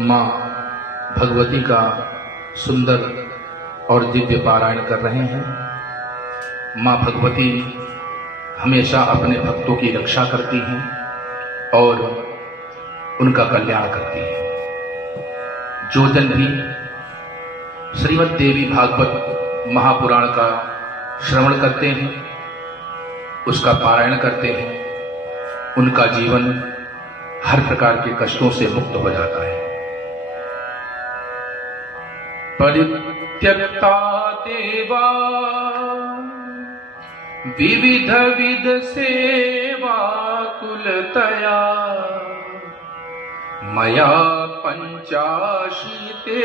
माँ भगवती का सुंदर और दिव्य पारायण कर रहे हैं। माँ भगवती हमेशा अपने भक्तों की रक्षा करती हैं और उनका कल्याण करती हैं। जो जन भी श्रीमद् देवी भागवत महापुराण का श्रवण करते हैं, उसका पारायण करते हैं, उनका जीवन हर प्रकार के कष्टों से मुक्त हो जाता है। परित्यक्ता देवा विविध विध सेवा कुलतया मया पंचाशीते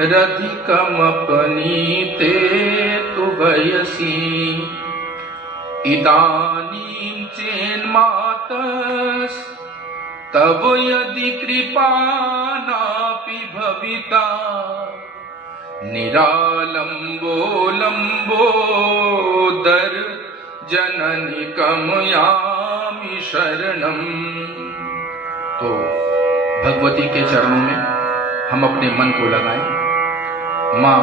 रधिकमपनीते तु वयसि इदानीं चेन्मातस् तव यदि कृपा नापि भविता निरालंबो लंबोदर जननी कमयामि शरणम। तो भगवती के चरणों में हम अपने मन को लगाएं। माँ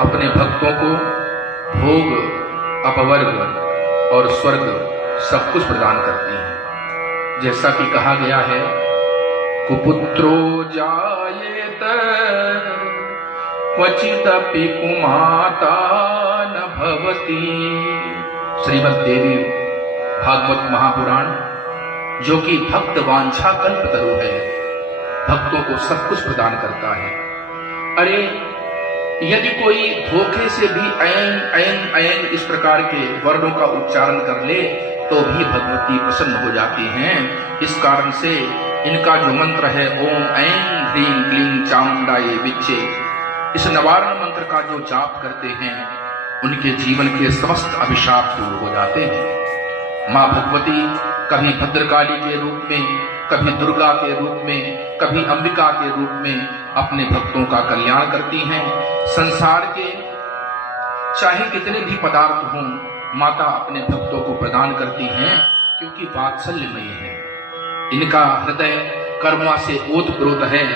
अपने भक्तों को भोग, अपवर्ग और स्वर्ग सब कुछ प्रदान करती हैं। जैसा कि कहा गया है, कुपुत्रो जायेत क्वचिदपि कुमाता न भवति। श्रीमद् देवी भागवत महापुराण, जो कि भक्त वांछा कल्पतरु है, भक्तों को सब कुछ प्रदान करता है। अरे यदि कोई धोखे से भी ऐन ऐन ऐन इस प्रकार के वर्णों का उच्चारण कर ले तो भी भगवती प्रसन्न हो जाती हैं। इस कारण से इनका जो मंत्र है, ओम ऐं ह्रीं क्लीं चामुंडायै विच्चे, इस निवारण मंत्र का जो जाप करते हैं, उनके जीवन के समस्त अभिशाप दूर हो जाते हैं। माँ भगवती कभी भद्रकाली के रूप में, कभी दुर्गा के रूप में, कभी अंबिका के रूप में अपने भक्तों का कल्याण करती हैं। संसार के चाहे कितने भी पदार्थ हों, माता अपने भक्तों को प्रदान करती हैं, क्योंकि वात्सल्यमयी है। इनका हृदय कर्मा से ओतप्रोत है।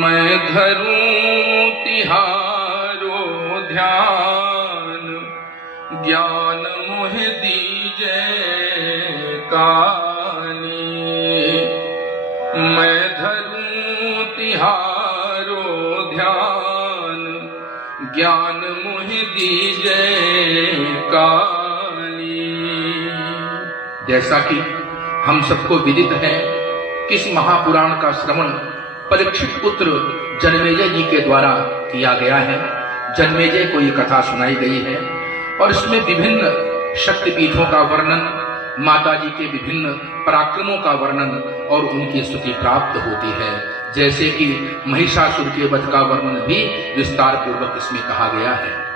मैं धरूं तिहारो ध्यान, ज्ञान मोह दीजे कानी। मैं धरूं तिहारो ध्यान, ज्ञान मोह दीजे कानी। जैसा कि हम सबको विदित है कि इस महापुराण का श्रवण परीक्षित पुत्र जन्मेजय जी के द्वारा किया गया है। जन्मेजय को ये कथा सुनाई गई है और इसमें विभिन्न शक्तिपीठों का वर्णन, माता जी के विभिन्न पराक्रमों का वर्णन और उनकी स्तुति प्राप्त होती है। जैसे कि महिषासुर के वध का वर्णन भी विस्तार पूर्वक इसमें कहा गया है।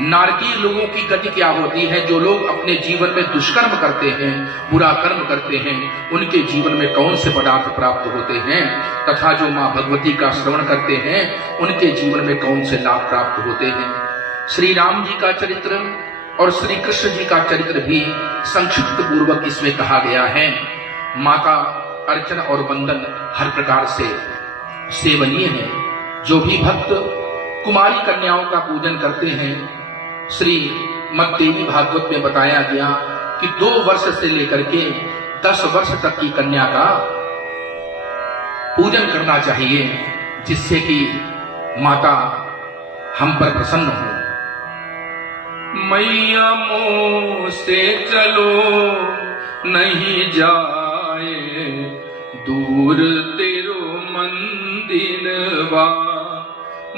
नारकीय लोगों की गति क्या होती है? जो लोग अपने जीवन में दुष्कर्म करते हैं, बुरा कर्म करते हैं, उनके जीवन में कौन से पदार्थ प्राप्त होते हैं, तथा जो माँ भगवती का श्रवण करते हैं, उनके जीवन में कौन से लाभ प्राप्त होते हैं। श्री राम जी का चरित्र और श्री कृष्ण जी का चरित्र भी संक्षिप्त पूर्वक इसमें कहा गया है। माता अर्चना और वंदन हर प्रकार से सेवनीय है। जो भी भक्त कुमारी कन्याओं का पूजन करते हैं, श्री मद् देवी भागवत में बताया गया कि 2 वर्ष से लेकर के 10 वर्ष तक की कन्या का पूजन करना चाहिए, जिससे कि माता हम पर प्रसन्न हो। मैया मोह से चलो नहीं जाए, दूर तेरो मंदिरवा।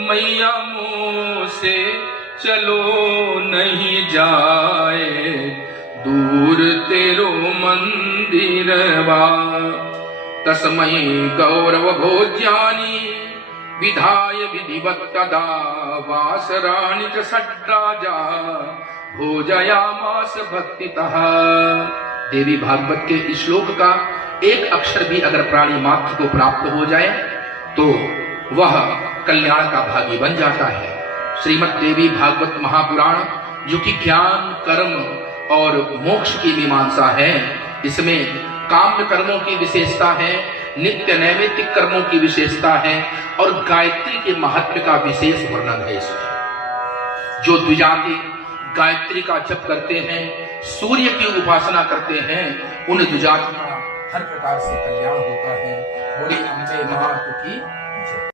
मैया मोह से चलो नहीं जाए, दूर तेरो मंदिरवा। तस्मै गौरव भोज्यानि विधाय विधिवत् तदा वासराणि च षड्राजा भोजयामास भक्तितः। देवी भागवत के इस श्लोक का एक अक्षर भी अगर प्राणी मात्र को प्राप्त हो जाए तो वह कल्याण का भागी बन जाता है। श्रीमद् देवी भागवत महापुराण, जो कि ज्ञान, कर्म और मोक्ष की मीमांसा है, इसमें काम्य कर्मों की विशेषता है, नित्य नैमित्तिक कर्मों की विशेषता है और गायत्री के महत्व का विशेष वर्णन है इसमें। जो द्विजाति गायत्री का जप करते हैं, सूर्य की उपासना करते हैं, उन द्विजाति का हर प्रकार से कल्याण होता है। बोली अम्बे मात की जय।